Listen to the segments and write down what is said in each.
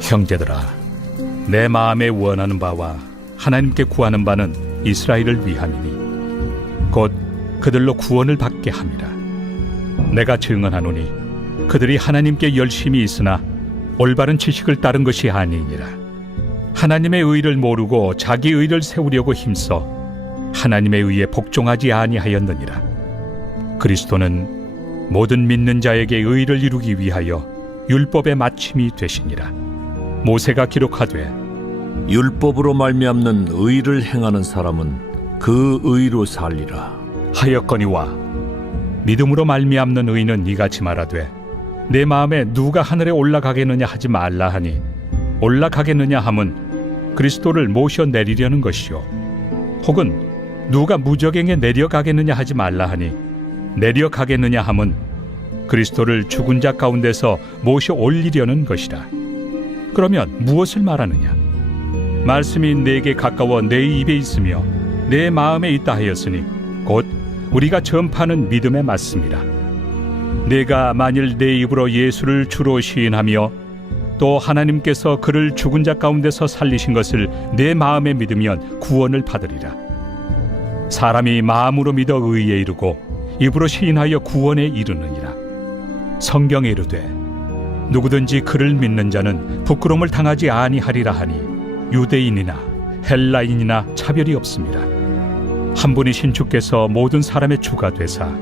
형제들아, 내 마음에 원하는 바와 하나님께 구하는 바는 이스라엘을 위함이니 곧 그들로 구원을 받게 함이라. 내가 증언하노니 그들이 하나님께 열심히 있으나 올바른 지식을 따른 것이 아니니라. 하나님의 의를 모르고 자기 의를 세우려고 힘써 하나님의 의에 복종하지 아니하였느니라. 그리스도는 모든 믿는 자에게 의를 이루기 위하여 율법의 마침이 되시니라. 모세가 기록하되 율법으로 말미암는 의를 행하는 사람은 그 의로 살리라 하였거니와 믿음으로 말미암는 의는 이같이 말하되 내 마음에 누가 하늘에 올라가겠느냐 하지 말라 하니 올라가겠느냐 함은 그리스도를 모셔 내리려는 것이요 혹은 누가 무저갱에 내려가겠느냐 하지 말라 하니 내려가겠느냐 함은 그리스도를 죽은 자 가운데서 모셔 올리려는 것이라. 그러면 무엇을 말하느냐? 말씀이 내게 가까워 내 입에 있으며 내 마음에 있다 하였으니 곧 우리가 전파하는 믿음에 맞습니다. 내가 만일 내 입으로 예수를 주로 시인하며 또 하나님께서 그를 죽은 자 가운데서 살리신 것을 내 마음에 믿으면 구원을 받으리라. 사람이 마음으로 믿어 의에 이르고 입으로 시인하여 구원에 이르느니라. 성경에 이르되 누구든지 그를 믿는 자는 부끄러움을 당하지 아니하리라 하니 유대인이나 헬라인이나 차별이 없습니다. 한 분이신 주께서 모든 사람의 주가 되사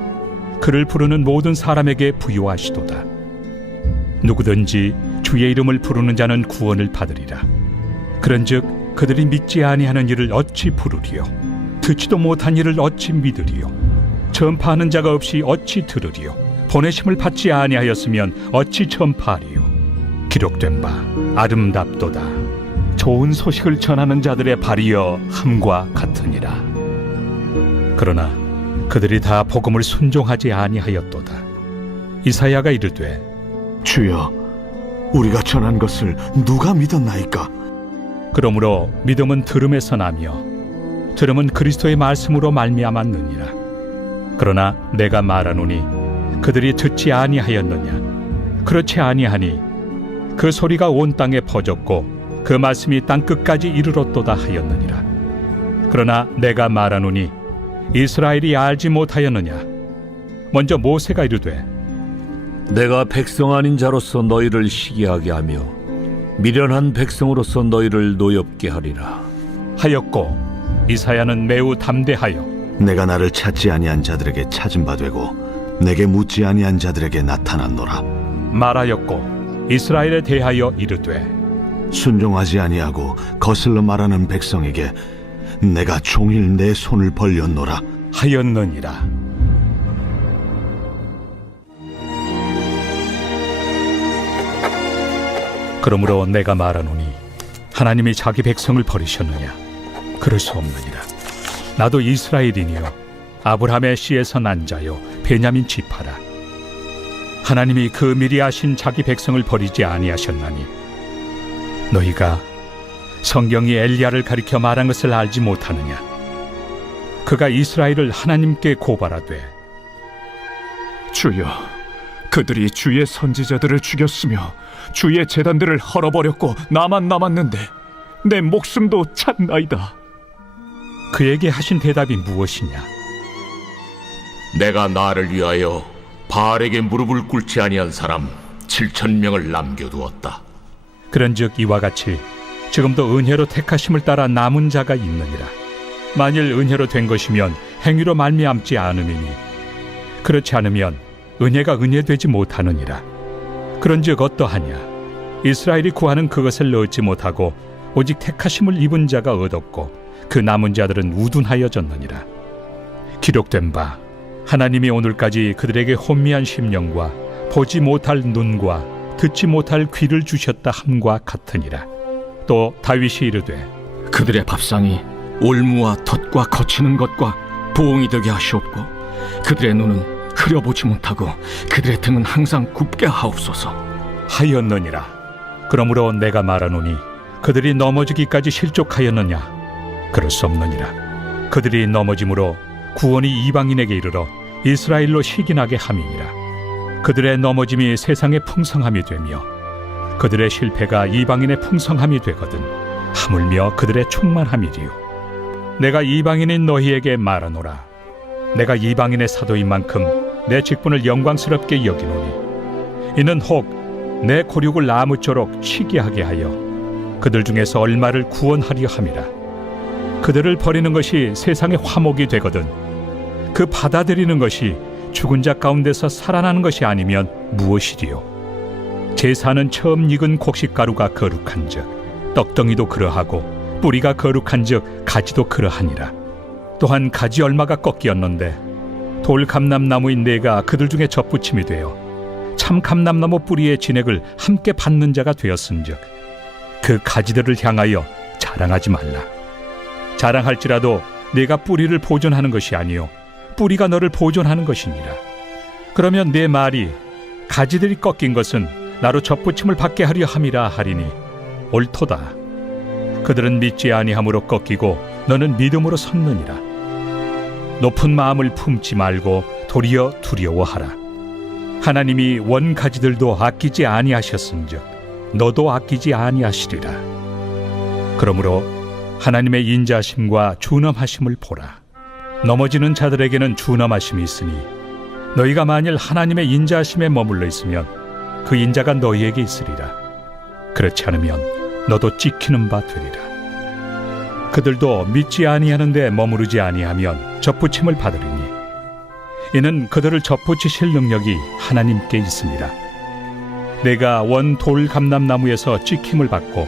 그를 부르는 모든 사람에게 부요하시도다. 누구든지 주의 이름을 부르는 자는 구원을 받으리라. 그런즉 그들이 믿지 아니하는 일을 어찌 부르리요? 듣지도 못한 일을 어찌 믿으리요? 전파하는 자가 없이 어찌 들으리요? 보내심을 받지 아니하였으면 어찌 전파하리요? 기록된 바 아름답도다. 좋은 소식을 전하는 자들의 발이여 함과 같으니라. 그러나 그들이 다 복음을 순종하지 아니하였도다. 이사야가 이르되 주여, 우리가 전한 것을 누가 믿었나이까? 그러므로 믿음은 들음에서 나며 들음은 그리스도의 말씀으로 말미암았느니라. 그러나 내가 말하노니 그들이 듣지 아니하였느냐? 그렇지 아니하니 그 소리가 온 땅에 퍼졌고 그 말씀이 땅 끝까지 이르렀도다 하였느니라. 그러나 내가 말하노니 이스라엘이 알지 못하였느냐? 먼저 모세가 이르되 내가 백성 아닌 자로서 너희를 시기하게 하며 미련한 백성으로서 너희를 노엽게 하리라 하였고 이사야는 매우 담대하여 내가 나를 찾지 아니한 자들에게 찾은 바 되고 내게 묻지 아니한 자들에게 나타났노라. 말하였고 이스라엘에 대하여 이르되 순종하지 아니하고 거슬러 말하는 백성에게 내가 종일 내 손을 벌렸노라 하였느니라. 그러므로 내가 말하노니 하나님이 자기 백성을 버리셨느냐? 그럴 수 없느니라. 나도 이스라엘이니요 아브라함의 씨에서 난 자요 베냐민 지파라. 하나님이 그 미리 아신 자기 백성을 버리지 아니하셨나니 너희가 성경이 엘리야를 가리켜 말한 것을 알지 못하느냐? 그가 이스라엘을 하나님께 고발하되 주여, 그들이 주의 선지자들을 죽였으며 주의 제단들을 헐어버렸고 나만 남았는데 내 목숨도 찼나이다. 그에게 하신 대답이 무엇이냐? 내가 나를 위하여 바알에게 무릎을 꿇지 아니한 사람 7,000명을 남겨두었다. 그런즉 이와 같이 지금도 은혜로 택하심을 따라 남은 자가 있느니라. 만일 은혜로 된 것이면 행위로 말미암지 않음이니 그렇지 않으면 은혜가 은혜되지 못하느니라. 그런즉 어떠하냐? 이스라엘이 구하는 그것을 얻지 못하고 오직 택하심을 입은 자가 얻었고 그 남은 자들은 우둔하여졌느니라. 기록된 바 하나님이 오늘까지 그들에게 혼미한 심령과 보지 못할 눈과 듣지 못할 귀를 주셨다 함과 같으니라. 또 다윗이 이르되 그들의 밥상이 올무와 덫과 거치는 것과 보응이 되게 하시옵고 그들의 눈은 흐려보지 못하고 그들의 등은 항상 굽게 하옵소서 하였느니라. 그러므로 내가 말하노니 그들이 넘어지기까지 실족하였느냐? 그럴 수 없느니라. 그들이 넘어짐으로 구원이 이방인에게 이르러 이스라엘로 시기나게 함이니라. 그들의 넘어짐이 세상의 풍성함이 되며 그들의 실패가 이방인의 풍성함이 되거든 하물며 그들의 충만함이리요. 내가 이방인인 너희에게 말하노라. 내가 이방인의 사도인 만큼 내 직분을 영광스럽게 여기노니 이는 혹 내 고륙을 나무쪼록 희귀하게 하여 그들 중에서 얼마를 구원하려 함이라. 그들을 버리는 것이 세상의 화목이 되거든 그 받아들이는 것이 죽은 자 가운데서 살아나는 것이 아니면 무엇이리요. 제사는 처음 익은 곡식가루가 거룩한즉 떡덩이도 그러하고 뿌리가 거룩한즉 가지도 그러하니라. 또한 가지 얼마가 꺾이었는데 돌 감람나무인 내가 그들 중에 접붙임이 되어 참 감람나무 뿌리의 진액을 함께 받는 자가 되었은즉 그 가지들을 향하여 자랑하지 말라. 자랑할지라도 내가 뿌리를 보존하는 것이 아니요 뿌리가 너를 보존하는 것이니라. 그러면 내 말이 가지들이 꺾인 것은 나로 접붙임을 받게 하려 함이라 하리니 옳도다. 그들은 믿지 아니함으로 꺾이고 너는 믿음으로 섰느니라. 높은 마음을 품지 말고 도리어 두려워하라. 하나님이 원 가지들도 아끼지 아니하셨은즉 너도 아끼지 아니하시리라. 그러므로 하나님의 인자하심과 준엄하심을 보라. 넘어지는 자들에게는 준엄하심이 있으니 너희가 만일 하나님의 인자하심에 머물러 있으면 그 인자가 너희에게 있으리라. 그렇지 않으면 너도 찍히는 바 되리라. 그들도 믿지 아니하는데 머무르지 아니하면 접붙임을 받으리니 이는 그들을 접붙이실 능력이 하나님께 있습니다. 내가 원 돌 감람나무에서 찍힘을 받고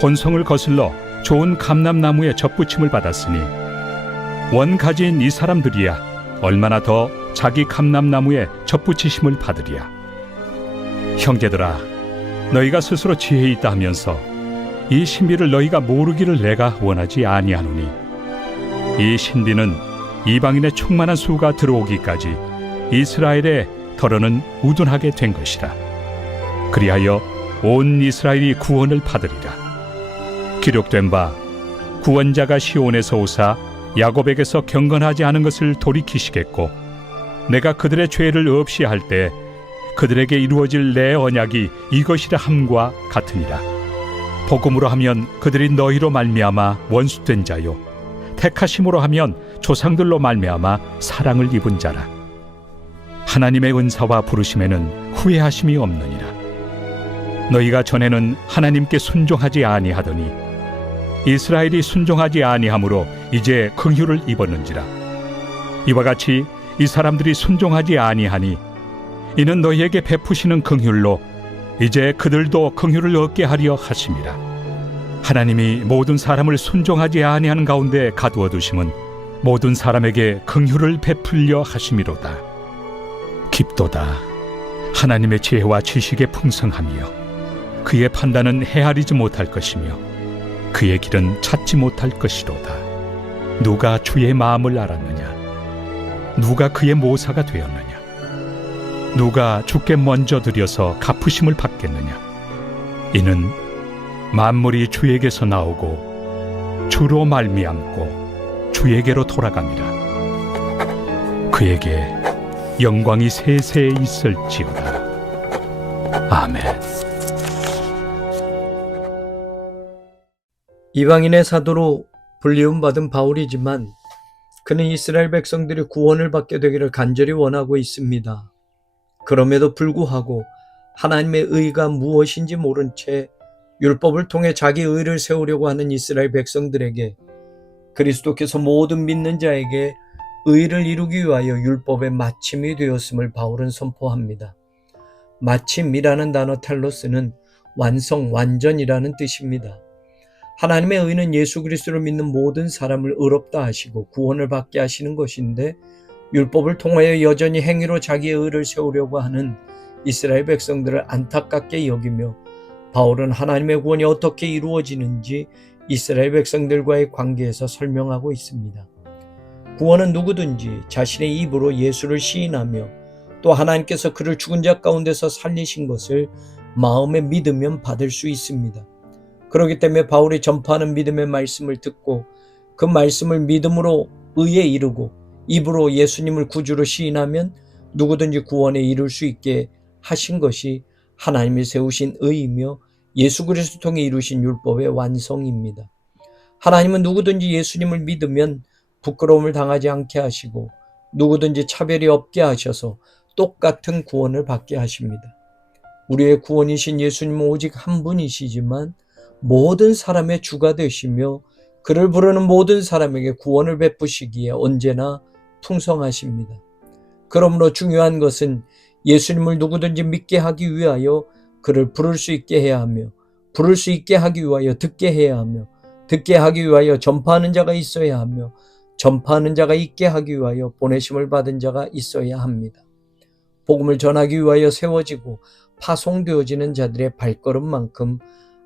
본성을 거슬러 좋은 감람나무에 접붙임을 받았으니 원 가지인 이 사람들이야 얼마나 더 자기 감람나무에 접붙이심을 받으리야. 형제들아, 너희가 스스로 지혜 있다 하면서 이 신비를 너희가 모르기를 내가 원하지 아니하노니 이 신비는 이방인의 충만한 수가 들어오기까지 이스라엘의 덜어는 우둔하게 된 것이라. 그리하여 온 이스라엘이 구원을 받으리라. 기록된 바 구원자가 시온에서 오사 야곱에게서 경건하지 않은 것을 돌이키시겠고 내가 그들의 죄를 없이 할 때 그들에게 이루어질 내 언약이 이것이라 함과 같으니라. 복음으로 하면 그들이 너희로 말미암아 원수된 자요 택하심으로 하면 조상들로 말미암아 사랑을 입은 자라. 하나님의 은사와 부르심에는 후회하심이 없느니라. 너희가 전에는 하나님께 순종하지 아니하더니 이스라엘이 순종하지 아니하므로 이제 긍휼을 입었는지라. 이와 같이 이 사람들이 순종하지 아니하니 이는 너희에게 베푸시는 긍휼로 이제 그들도 긍휼을 얻게 하려 하심이라. 하나님이 모든 사람을 순종하지 아니하는 가운데 가두어 두심은 모든 사람에게 긍휼을 베풀려 하심이로다. 깊도다. 하나님의 지혜와 지식의 풍성함이여 그의 판단은 헤아리지 못할 것이며 그의 길은 찾지 못할 것이로다. 누가 주의 마음을 알았느냐? 누가 그의 모사가 되었느냐? 누가 주께 먼저 드려서 갚으심을 받겠느냐? 이는 만물이 주에게서 나오고 주로 말미암고 주에게로 돌아갑니다. 그에게 영광이 세세에 있을지어다. 아멘. 이방인의 사도로 불리움받은 바울이지만 그는 이스라엘 백성들이 구원을 받게 되기를 간절히 원하고 있습니다. 그럼에도 불구하고 하나님의 의가 무엇인지 모른 채 율법을 통해 자기 의를 세우려고 하는 이스라엘 백성들에게 그리스도께서 모든 믿는 자에게 의를 이루기 위하여 율법의 마침이 되었음을 바울은 선포합니다. 마침이라는 단어 텔로스는 완성, 완전이라는 뜻입니다. 하나님의 의는 예수 그리스도를 믿는 모든 사람을 의롭다 하시고 구원을 받게 하시는 것인데 율법을 통하여 여전히 행위로 자기의 의를 세우려고 하는 이스라엘 백성들을 안타깝게 여기며 바울은 하나님의 구원이 어떻게 이루어지는지 이스라엘 백성들과의 관계에서 설명하고 있습니다. 구원은 누구든지 자신의 입으로 예수를 시인하며 또 하나님께서 그를 죽은 자 가운데서 살리신 것을 마음에 믿으면 받을 수 있습니다. 그렇기 때문에 바울이 전파하는 믿음의 말씀을 듣고 그 말씀을 믿음으로 의에 이르고 입으로 예수님을 구주로 시인하면 누구든지 구원에 이룰 수 있게 하신 것이 하나님이 세우신 의이며 예수 그리스도 통해 이루신 율법의 완성입니다. 하나님은 누구든지 예수님을 믿으면 부끄러움을 당하지 않게 하시고 누구든지 차별이 없게 하셔서 똑같은 구원을 받게 하십니다. 우리의 구원이신 예수님은 오직 한 분이시지만 모든 사람의 주가 되시며 그를 부르는 모든 사람에게 구원을 베푸시기에 언제나 풍성하십니다. 그러므로 중요한 것은 예수님을 누구든지 믿게 하기 위하여 그를 부를 수 있게 해야 하며 부를 수 있게 하기 위하여 듣게 해야 하며 듣게 하기 위하여 전파하는 자가 있어야 하며 전파하는 자가 있게 하기 위하여 보내심을 받은 자가 있어야 합니다. 복음을 전하기 위하여 세워지고 파송되어지는 자들의 발걸음만큼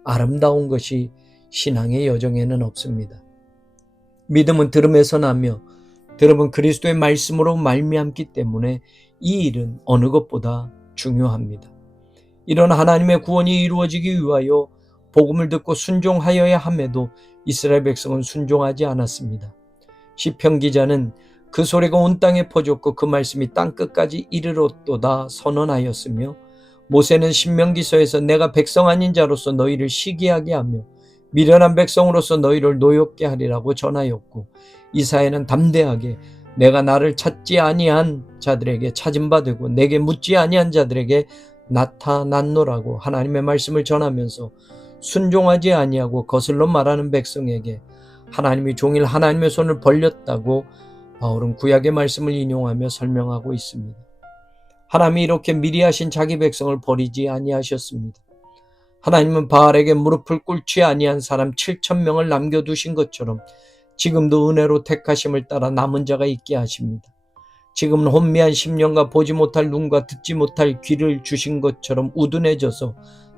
아름다운 것이 신앙의 여정에는 없습니다. 믿음은 들음에서 나며 들음은 그리스도의 말씀으로 말미암기 때문에 이 일은 어느 것보다 중요합니다. 이런 하나님의 구원이 이루어지기 위하여 복음을 듣고 순종하여야 함에도 이스라엘 백성은 순종하지 않았습니다. 시편 기자는 그 소리가 온 땅에 퍼졌고 그 말씀이 땅끝까지 이르렀도다 선언하였으며 모세는 신명기서에서 내가 백성 아닌 자로서 너희를 시기하게 하며 미련한 백성으로서 너희를 노엽게 하리라고 전하였고 이사야는 담대하게 내가 나를 찾지 아니한 자들에게 찾은 바 되고 내게 묻지 아니한 자들에게 나타났노라고 하나님의 말씀을 전하면서 순종하지 아니하고 거슬러 말하는 백성에게 하나님이 종일 하나님의 손을 벌렸다고 바울은 구약의 말씀을 인용하며 설명하고 있습니다. 하나님이 이렇게 미리 하신 자기 백성을 버리지 아니하셨습니다. 하나님은 바알에게 무릎을 꿇지 아니한 사람 7,000명을 남겨두신 것처럼 지금도 은혜로 택하심을 따라 남은 자가 있게 하십니다. 지금은 혼미한 심령과 보지 못할 눈과 듣지 못할 귀를 주신 것처럼 우둔해져서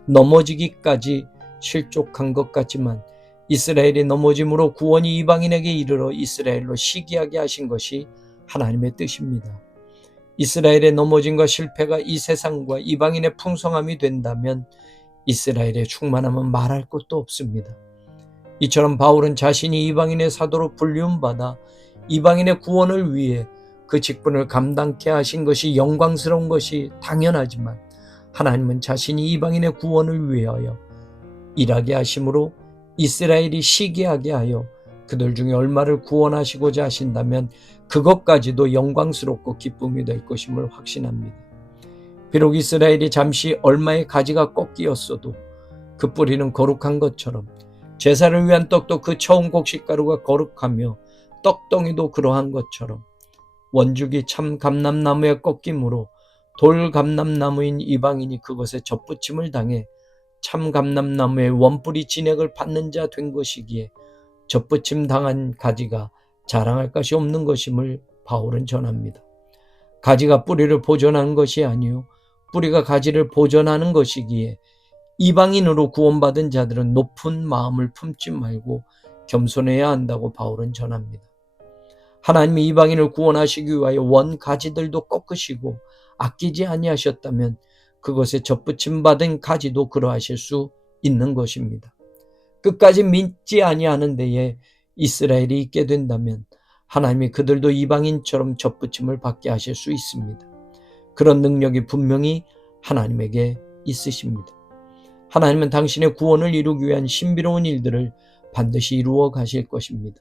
넘어지기까지 실족한 것 같지만 이스라엘이 넘어짐으로 구원이 이방인에게 이르러 이스라엘로 시기하게 하신 것이 하나님의 뜻입니다. 이스라엘의 넘어짐과 실패가 이 세상과 이방인의 풍성함이 된다면 이스라엘의 충만함은 말할 것도 없습니다. 이처럼 바울은 자신이 이방인의 사도로 불리움받아 이방인의 구원을 위해 그 직분을 감당케 하신 것이 영광스러운 것이 당연하지만 하나님은 자신이 이방인의 구원을 위하여 일하게 하심으로 이스라엘이 시기하게 하여 그들 중에 얼마를 구원하시고자 하신다면 그것까지도 영광스럽고 기쁨이 될 것임을 확신합니다. 비록 이스라엘이 잠시 얼마의 가지가 꺾이었어도 그 뿌리는 거룩한 것처럼 제사를 위한 떡도 그 처음 곡식가루가 거룩하며 떡덩이도 그러한 것처럼 원죽이 참 감람나무에 꺾임으로 돌 감람나무인 이방인이 그것에 접붙임을 당해 참 감람나무의 원뿌리 진액을 받는 자 된 것이기에 접붙임 당한 가지가 자랑할 것이 없는 것임을 바울은 전합니다. 가지가 뿌리를 보존하는 것이 아니요 뿌리가 가지를 보존하는 것이기에 이방인으로 구원받은 자들은 높은 마음을 품지 말고 겸손해야 한다고 바울은 전합니다. 하나님이 이방인을 구원하시기 위하여 원 가지들도 꺾으시고 아끼지 아니하셨다면 그것에 접붙임 받은 가지도 그러하실 수 있는 것입니다. 끝까지 믿지 아니하는 데에 이스라엘이 있게 된다면 하나님이 그들도 이방인처럼 접붙임을 받게 하실 수 있습니다. 그런 능력이 분명히 하나님에게 있으십니다. 하나님은 당신의 구원을 이루기 위한 신비로운 일들을 반드시 이루어 가실 것입니다.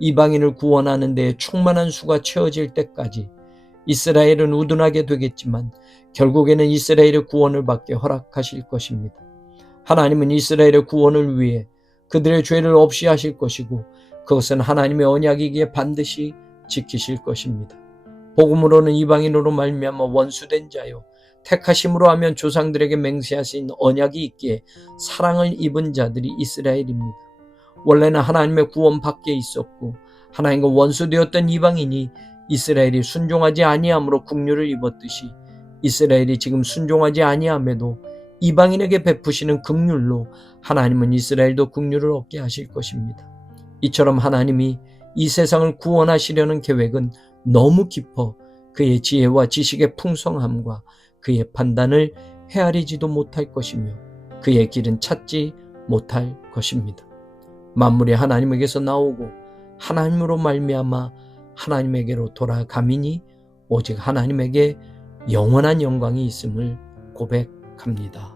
이방인을 구원하는 데에 충만한 수가 채워질 때까지 이스라엘은 우둔하게 되겠지만 결국에는 이스라엘의 구원을 받게 허락하실 것입니다. 하나님은 이스라엘의 구원을 위해 그들의 죄를 없이 하실 것이고 그것은 하나님의 언약이기에 반드시 지키실 것입니다. 복음으로는 이방인으로 말미암아 원수된 자요 택하심으로 하면 조상들에게 맹세하신 언약이 있기에 사랑을 입은 자들이 이스라엘입니다. 원래는 하나님의 구원 밖에 있었고 하나님과 원수되었던 이방인이 이스라엘이 순종하지 아니함으로 국류를 입었듯이 이스라엘이 지금 순종하지 아니함에도 이방인에게 베푸시는 긍휼로 하나님은 이스라엘도 긍휼을 얻게 하실 것입니다. 이처럼 하나님이 이 세상을 구원하시려는 계획은 너무 깊어 그의 지혜와 지식의 풍성함과 그의 판단을 헤아리지도 못할 것이며 그의 길은 찾지 못할 것입니다. 만물이 하나님에게서 나오고 하나님으로 말미암아 하나님에게로 돌아가미니 오직 하나님에게 영원한 영광이 있음을 고백합니다. 시작합니다.